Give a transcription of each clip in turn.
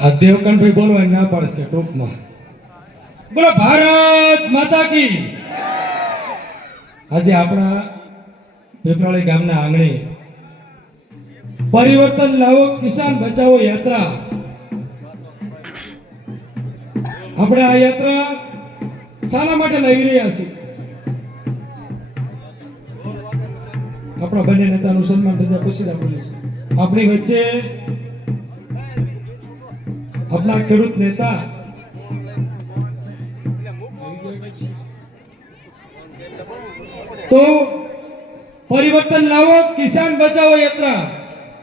આ દેવકાંતભાઈ બોલવા ના પાડે છે ટૂંકમાં. બોલો ભારત માતા કી. આજે આપણા પીપળાળી ગામના આંગણે પરિવર્તન લાવો કિસાન બચાવો યાત્રા. આપણે આ યાત્રા શાના માટે લાવી રહ્યા છીએ? આપણા બંને નેતાનું સન્માન થતા પછી બોલે છે. આપણી વચ્ચે આપણા ખેડૂત નેતા તો પરિવર્તન લાવો કિસાન બચાવો યાત્રા.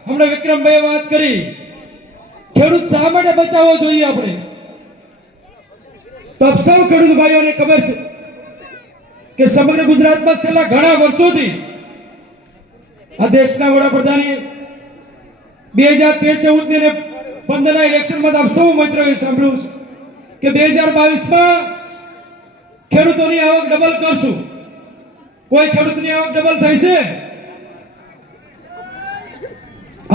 હમણાં વિક્રમભાઈએ વાત કરી, ખેડૂત શા માટે બચાવવો જોઈએ આપણે? તો સૌ ખેડૂત ભાઈઓને ખબર છે કે સમગ્ર ગુજરાતમાં છેલ્લા ઘણા વર્ષોથી આ દેશના વડાપ્રધાને 2013-14 અને 15 ઇલેક્શનમાં આપ સૌ મંત્રીઓએ સાંભળ્યું છે કે 2022માં ખેડૂતોની આવક ડબલ કરશું. કોઈ ખેડૂતની આવક ડબલ થઈ છે?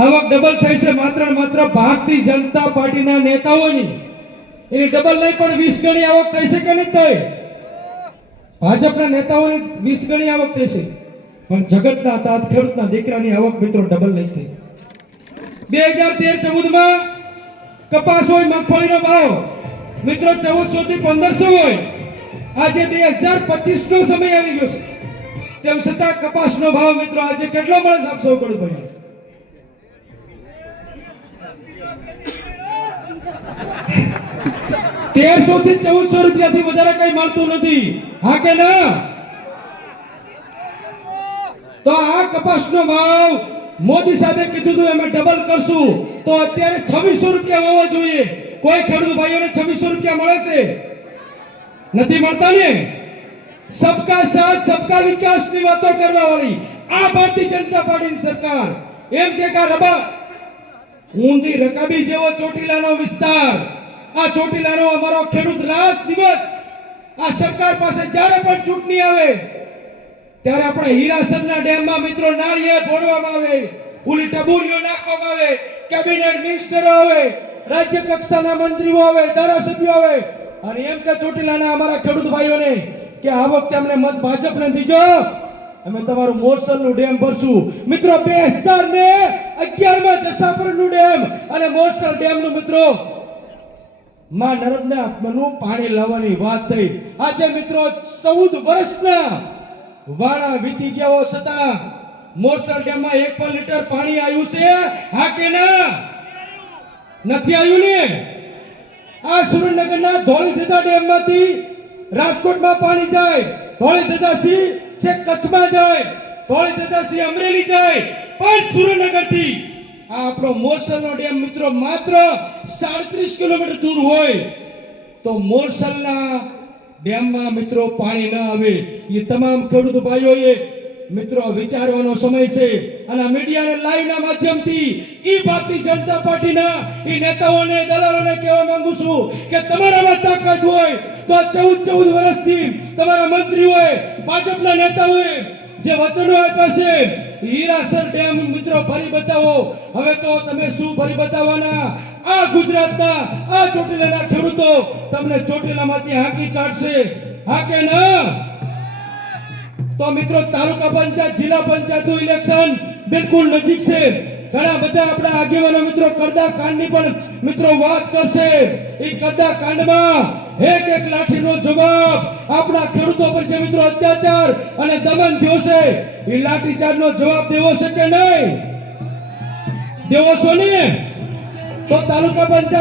આવક ડબલ થઈ છે માત્ર ને માત્ર ભારતીય જનતા પાર્ટીના નેતાઓની. એની ડબલ નહીં પણ 20 ગણી આવક થઈ છે કે નહીં થઈ? ભાજપના નેતાઓની 20 ગણી આવક થઈ છે, પણ જગતના તાત ખેડૂતના દીકરાની આવક મિત્રો ડબલ નહીં થઈ. 2013-14 કપાસ હોય મગફળીનો ભાવ મિત્રો 1400 થી 1500 હોય. આજે 2025 નો સમય આવી ગયો છે, તેમ છતાં કપાસનો ભાવ મિત્રો આજે કેટલો મળે છે આપ સૌ ખેડૂત ભાઈઓ? 1300 થી 1400 રૂપિયાથી વધારે કઈ મળતું નથી. હા કે ના? તો આ કપાસનો ભાવ મોદી સાહેબે કીધું હતું અમે ડબલ કરશું, તો અત્યારે 2600 રૂપિયા હોવો જોઈએ. કોઈ ખેડૂત ભાઈઓને 2600 રૂપિયા મળે છે? નથી મળતા ને. સબકા સાથ સબકા વિકાસની વાતો કરવા વાળી આ ભારતીય જનતા પાર્ટીની સરકાર એમ કે રબા ઊંધી રકાબી જેવો ચોટીલાનો વિસ્તાર, આ ચોટીલાનો અમારો ખેડૂત રાત દિવસ આ સરકાર પાસે જ્યારે પણ ચૂંટણી આવે ત્યારે આપણે હીરાસરના ડેમમાં મિત્રો નાળિયેર ફોડવામાં આવે, ઉલી ટબુરીઓ નાખવામાં આવે, કેબિનેટ મિનિસ્ટરો આવે, રાજ્ય કક્ષાના મંત્રીઓ આવે, ધારાસભ્યો આવે, અને એમ કે ચોટીલાના અમારા ખેડૂત ભાઈઓને કે આ વખતે અમને મત ભાજપને દીજો, અમે તમારું મોરસલનું ડેમ ભરશું. મિત્રો 2011 માં જસાપરનું ડેમ અને મોરસલ ડેમનું મિત્રો માં નર્મદાનું પાણી લાવવાની વાત થઈ. આજે મિત્રો 14 વર્ષના વાળા વીતી ગયા છતાં મોરસલ ડેમમાં 1 લીટર પાણી આવ્યું છે? હા કે ના? નથી આવ્યું ને. આ સુરેન્દ્રનગરના ધોળીધજા ડેમમાંથી રાજકોટમાં પાણી જાય, ધોળીધજાથી છે કચ્છમાં જાય, ધોળીધજાથી અમરેલી જાય, પણ સુરેન્દ્રનગરથી આ આપણો મોરસલનો ડેમ મિત્રો માત્ર 37 કિલોમીટર દૂર હોય તો મોરસલના ડેમમાં મિત્રો પાણી ન આવે. એ તમામ ખેડૂત ભાઈઓએ મિત્રો વિચારવાનો સમય છે. અને મીડિયાને લાઈવના માધ્યમથી ઈ ભારતીય જનતા પાર્ટીના ઈ નેતાઓને દલાલોને કહેવા માંગુ છું કે તમારામાં તાકાત હોય તો 14 વર્ષથી તમારા મંત્રીઓએ ભાજપના નેતાઓએ જે વચનો આપ્યા છે હીરાસર ડેમ મિત્રો ભરી બતાવો. હવે તો તમે શું ભરી બતાવવાના? આ ગુજરાતના આ ચોટીલાના ખેડૂતો તમને ચોટીલામાંથી હાંકી કાઢશે. હા કે ના? તો મિત્રો તાલુકા પંચાયત જિલ્લા પંચાયતનું ઇલેક્શન બિલકુલ નજીક છે. ઘણા બધા આપણા આગેવાનો મિત્રો કરદા કાંડની પણ મિત્રો વાત કરશે. એ કરદા કાંડમાં એક લાઠીનો જવાબ આપણા ખેડૂતો પર જે મિત્રો અત્યાચાર અને દમન થયો છે એ લાઠીચાર્જનો જવાબ દેવો છે કે નહીં? દેવો છો ને? તો તાલુકા પંચાયત